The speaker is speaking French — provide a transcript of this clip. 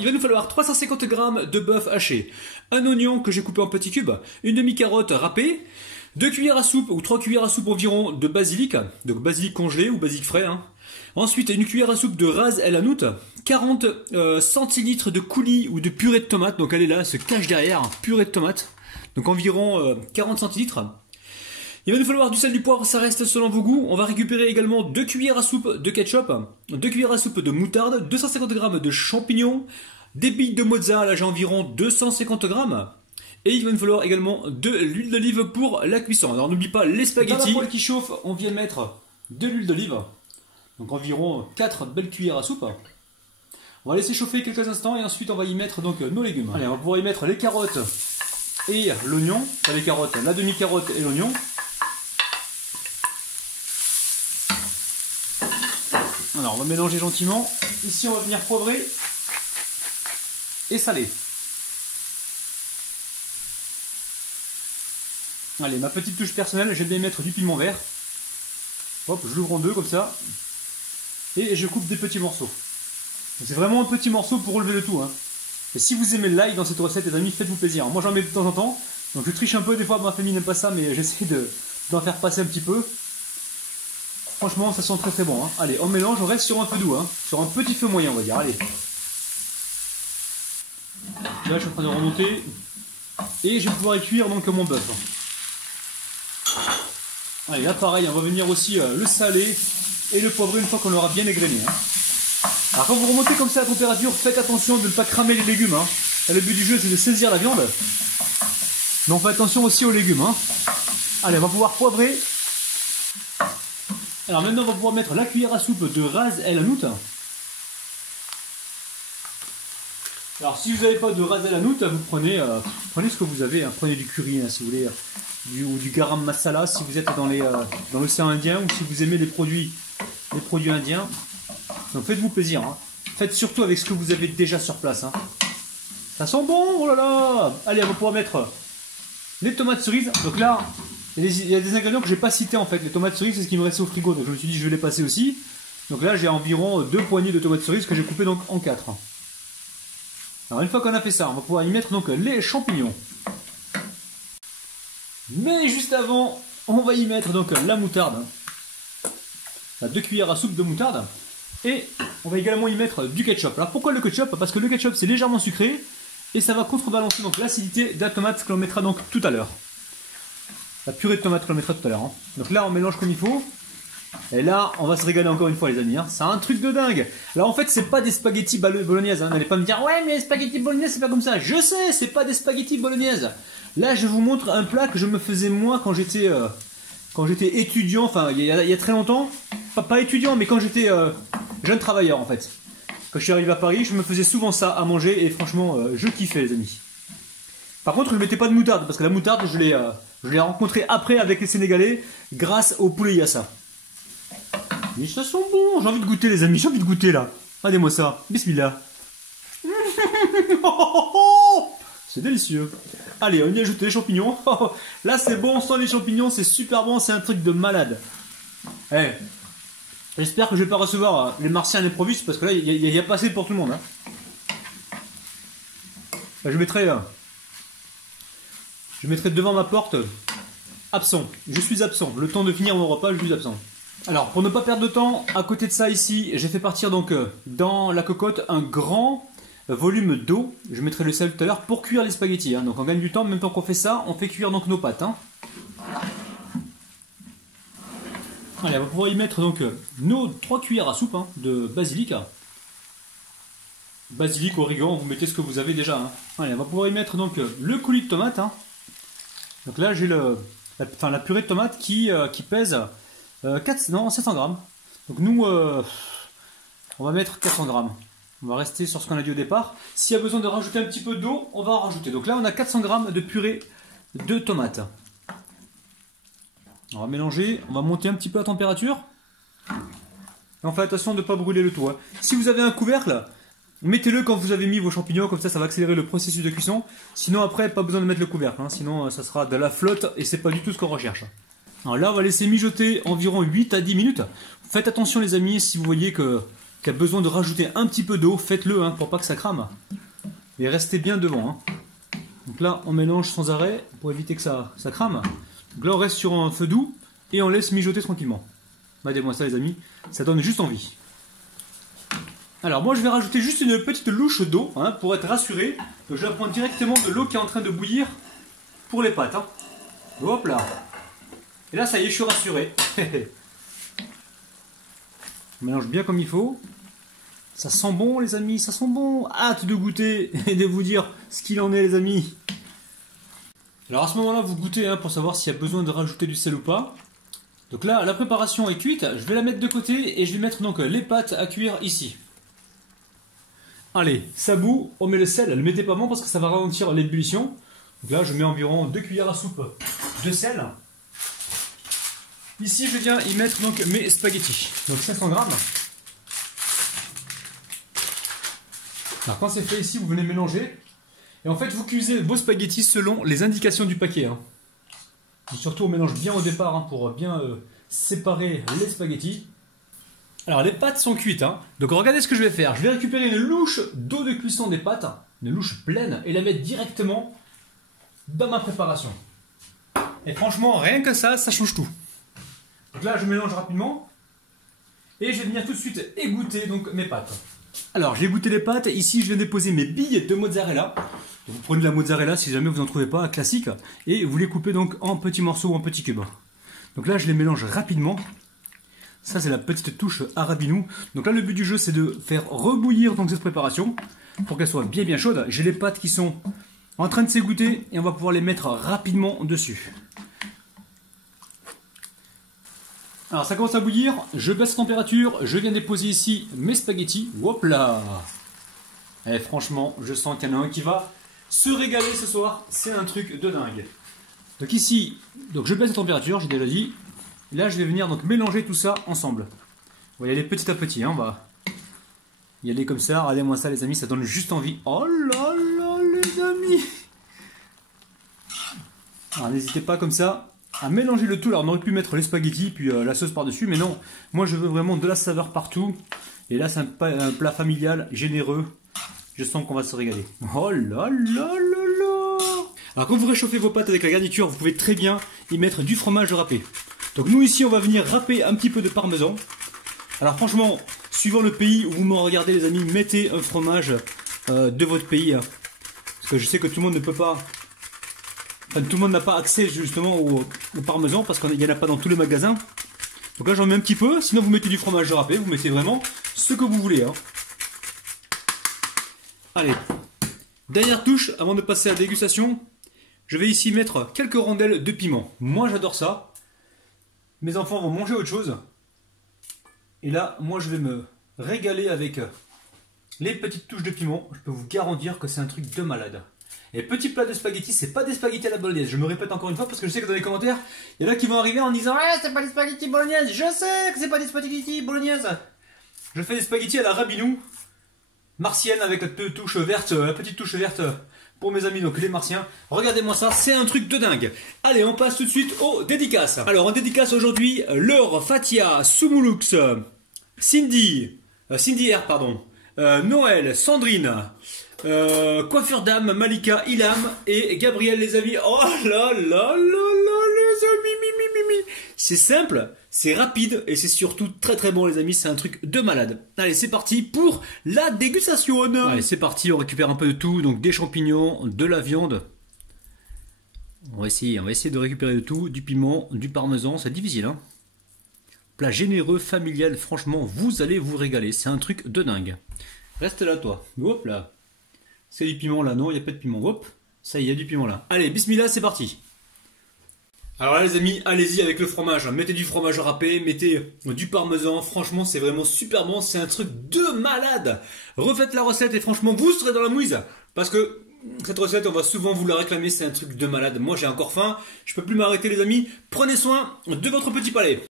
il va nous falloir 350 g de bœuf haché, un oignon que j'ai coupé en petits cubes, une demi-carotte râpée, 2 cuillères à soupe ou 3 cuillères à soupe environ de basilic, donc basilic congelé ou basilic frais. Ensuite, une cuillère à soupe de ras el hanout, 40 centilitres de coulis ou de purée de tomate, donc elle est là, elle se cache derrière, purée de tomate, donc environ 40 centilitres. Il va nous falloir du sel, du poivre, ça reste selon vos goûts. On va récupérer également 2 cuillères à soupe de ketchup, 2 cuillères à soupe de moutarde, 250 g de champignons, des billes de mozza, là j'ai environ 250 g. Et il va nous falloir également de l'huile d'olive pour la cuisson. Alors n'oublie pas les spaghettis. Dans la poêle qui chauffe, on vient mettre de l'huile d'olive, donc environ 4 belles cuillères à soupe. On va laisser chauffer quelques instants et ensuite on va y mettre donc nos légumes. Allez, on va pouvoir y mettre les carottes et l'oignon. Enfin, les carottes, la demi-carotte et l'oignon. Alors on va mélanger gentiment. Ici on va venir poivrer et saler. Allez, ma petite touche personnelle, j'aime bien mettre du piment vert. Hop, je l'ouvre en deux comme ça. Et je coupe des petits morceaux. C'est vraiment un petit morceau pour relever le tout. Et si vous aimez l'ail dans cette recette, les amis, faites-vous plaisir. Moi j'en mets de temps en temps. Donc je triche un peu, des fois ma famille n'aime pas ça, mais j'essaie d'en faire passer un petit peu. Franchement, ça sent très très bon. Allez, on mélange, on reste sur un feu doux, sur un petit feu moyen, on va dire. Allez. Là, je suis en train de remonter. Et je vais pouvoir y cuire donc mon bœuf. Allez, là pareil, on va venir aussi le saler et le poivrer une fois qu'on l'aura bien égrené. Alors quand vous remontez comme ça à température, faites attention de ne pas cramer les légumes. Là, le but du jeu, c'est de saisir la viande. Mais on fait attention aussi aux légumes. Allez, on va pouvoir poivrer. Alors maintenant on va pouvoir mettre la cuillère à soupe de ras el hanout. Alors si vous n'avez pas de ras el hanout, vous prenez ce que vous avez, prenez du curry si vous voulez, ou du garam masala si vous êtes dans l'océan Indien ou si vous aimez les produits indiens. Donc faites-vous plaisir, faites surtout avec ce que vous avez déjà sur place. Ça sent bon, oh là là. Allez, on va pouvoir mettre les tomates cerises. Donc là, il y a des ingrédients que je n'ai pas cités en fait. Les tomates cerises, c'est ce qui me restait au frigo. Donc je me suis dit, je vais les passer aussi. Donc là, j'ai environ 2 poignées de tomates cerises que j'ai coupées donc en 4. Alors une fois qu'on a fait ça, on va pouvoir y mettre donc les champignons. Mais juste avant, on va y mettre donc la moutarde. 2 cuillères à soupe de moutarde. Et on va également y mettre du ketchup. Alors pourquoi le ketchup? Parce que le ketchup c'est légèrement sucré. Et ça va contrebalancer donc l'acidité de la tomate que l'on mettra donc tout à l'heure. La purée de tomate que l'on mettra tout à l'heure. Donc là on mélange comme il faut. Et là on va se régaler encore une fois les amis. C'est un truc de dingue. Là en fait c'est pas des spaghettis bolognaises. N'allez pas me dire ouais mais les spaghettis bolognaises c'est pas comme ça. Je sais, c'est pas des spaghettis bolognaises. Là je vous montre un plat que je me faisais moi quand j'étais étudiant. Enfin il y a très longtemps. Pas étudiant mais quand j'étais jeune travailleur en fait. Quand je suis arrivé à Paris je me faisais souvent ça à manger. Et franchement je kiffais les amis. Par contre je ne mettais pas de moutarde. Parce que la moutarde je l'ai rencontrée après avec les Sénégalais. Grâce au poulet yassa. Mais ça sent bon, j'ai envie de goûter les amis, j'ai envie de goûter là. Regardez-moi ça, bismillah. C'est délicieux. Allez, on y ajoute les champignons. Là c'est bon, on sent les champignons, c'est super bon, c'est un truc de malade. Hey. J'espère que je vais pas recevoir les martiens à l'improviste parce que là il y a pas assez pour tout le monde. Là, je mettrai devant ma porte absent. Je suis absent. Le temps de finir mon repas, je suis absent. Alors, pour ne pas perdre de temps, à côté de ça ici, j'ai fait partir donc dans la cocotte un grand volume d'eau. Je mettrai le sel tout à l'heure pour cuire les spaghettis. Donc on gagne du temps, en même temps qu'on fait ça, on fait cuire donc nos pâtes. Allez, on va pouvoir y mettre donc nos 3 cuillères à soupe de basilic. Basilic, origan, vous mettez ce que vous avez déjà. Allez, on va pouvoir y mettre donc le coulis de tomate. Donc là, j'ai la purée de tomate qui pèse 700 grammes. Donc nous, on va mettre 400 grammes. On va rester sur ce qu'on a dit au départ. S'il y a besoin de rajouter un petit peu d'eau, on va en rajouter. Donc là, on a 400 grammes de purée de tomates. On va mélanger, on va monter un petit peu la température. Et on fait attention de ne pas brûler le tout. Si vous avez un couvercle, mettez-le quand vous avez mis vos champignons, comme ça va accélérer le processus de cuisson. Sinon après, pas besoin de mettre le couvercle, sinon ça sera de la flotte et c'est pas du tout ce qu'on recherche. Alors là, on va laisser mijoter environ 8 à 10 minutes. Faites attention les amis, si vous voyez qu'il y a besoin de rajouter un petit peu d'eau, faites-le pour pas que ça crame. et restez bien devant. Hein. Donc là, on mélange sans arrêt pour éviter que ça crame. Donc là, on reste sur un feu doux et on laisse mijoter tranquillement. Regardez-moi ça, les amis, ça donne juste envie. Alors moi, je vais rajouter juste une petite louche d'eau hein, pour être rassuré. Donc je vais prendre directement de l'eau qui est en train de bouillir pour les pâtes. Hein. Hop là. Et là, ça y est, je suis rassuré. On mélange bien comme il faut. Ça sent bon, les amis, ça sent bon. Hâte de goûter et de vous dire ce qu'il en est, les amis. Alors à ce moment-là, vous goûtez hein, pour savoir s'il y a besoin de rajouter du sel ou pas. Donc là, la préparation est cuite. Je vais la mettre de côté et je vais mettre donc les pâtes à cuire ici. Allez, ça bout, on met le sel. Ne le mettez pas bon parce que ça va ralentir l'ébullition. Donc là, je mets environ 2 cuillères à soupe de sel. Ici, je viens y mettre donc mes spaghettis. Donc 500 grammes. Alors quand c'est fait ici, vous venez mélanger. Et en fait, vous cuisez vos spaghettis selon les indications du paquet. Hein. Et surtout, on mélange bien au départ hein, pour bien séparer les spaghettis. Alors les pâtes sont cuites. Hein. Donc regardez ce que je vais faire. Je vais récupérer une louche d'eau de cuisson des pâtes, une louche pleine, et la mettre directement dans ma préparation. Et franchement, rien que ça change tout. Donc là, je mélange rapidement. Et je vais venir tout de suite égoutter donc, mes pâtes. Alors, j'ai goûté les pâtes. Ici, je viens déposer mes billes de mozzarella. Donc, vous prenez de la mozzarella si jamais vous n'en trouvez pas, classique. Et vous les coupez donc en petits morceaux ou en petits cubes. Donc là, je les mélange rapidement. Ça, c'est la petite touche arabinou. Donc là, le but du jeu, c'est de faire rebouillir donc, cette préparation pour qu'elle soit bien chaude. J'ai les pâtes qui sont en train de s'égoutter et on va pouvoir les mettre rapidement dessus. Alors ça commence à bouillir, je baisse la température, je viens déposer ici mes spaghettis. Hop là! Et franchement, je sens qu'il y en a un qui va se régaler ce soir. C'est un truc de dingue. Donc ici, donc je baisse la température, j'ai déjà dit. Là, je vais venir donc mélanger tout ça ensemble. On va y aller petit à petit, hein, on va y aller comme ça. Regardez-moi ça, les amis, ça donne juste envie. Oh là là, les amis! Alors n'hésitez pas comme ça à mélanger le tout. Alors on aurait pu mettre les spaghettis puis la sauce par dessus, mais non, moi je veux vraiment de la saveur partout. Et là c'est un plat familial, généreux. Je sens qu'on va se régaler. Oh là là là là! Alors quand vous réchauffez vos pâtes avec la garniture, vous pouvez très bien y mettre du fromage râpé. Donc nous ici on va venir râper un petit peu de parmesan. Alors franchement, suivant le pays où vous me regardez les amis, mettez un fromage de votre pays. Hein. Parce que je sais que tout le monde ne peut pas... Enfin, tout le monde n'a pas accès justement au parmesan parce qu'il n'y en a pas dans tous les magasins. Donc là j'en mets un petit peu, sinon vous mettez du fromage râpé, vous mettez vraiment ce que vous voulez. Hein. Allez, dernière touche avant de passer à la dégustation. Je vais ici mettre quelques rondelles de piment. Moi j'adore ça. Mes enfants vont manger autre chose. Et là, moi je vais me régaler avec les petites touches de piment. Je peux vous garantir que c'est un truc de malade. Et petit plat de spaghettis, c'est pas des spaghettis à la bolognaise. Je me répète encore une fois parce que je sais que dans les commentaires, il y en a qui vont arriver en disant « c'est pas des spaghettis bolognaise !» Je sais que c'est pas des spaghettis bolognaise. Je fais des spaghettis à la rabinou, martienne avec la touche verte, la petite touche verte pour mes amis, donc les martiens. Regardez-moi ça, c'est un truc de dingue. Allez, on passe tout de suite aux dédicaces. Alors, en dédicace aujourd'hui, Laure, Fatia, Soumouloux, Cindy R, pardon, Noël, Sandrine, Coiffure Dame, Malika, Ilham et Gabriel, les amis. Oh là là là là, les amis, c'est simple, c'est rapide et c'est surtout très très bon, les amis. C'est un truc de malade. Allez, c'est parti pour la dégustation. Allez, c'est parti, on récupère un peu de tout. Donc des champignons, de la viande. On va essayer de récupérer de tout. Du piment, du parmesan, c'est difficile, hein. Plat généreux, familial, franchement, vous allez vous régaler. C'est un truc de dingue. Reste là, toi. Hop là. C'est du piment là, non, il n'y a pas de piment. Hop, ça y est, il y a du piment là. Allez, bismillah, c'est parti. Alors là les amis, allez-y avec le fromage. Mettez du fromage râpé, mettez du parmesan. Franchement, c'est vraiment super bon. C'est un truc de malade. Refaites la recette et franchement, vous serez dans la mouise. Parce que cette recette, on va souvent vous la réclamer. C'est un truc de malade. Moi, j'ai encore faim. Je peux plus m'arrêter les amis. Prenez soin de votre petit palais.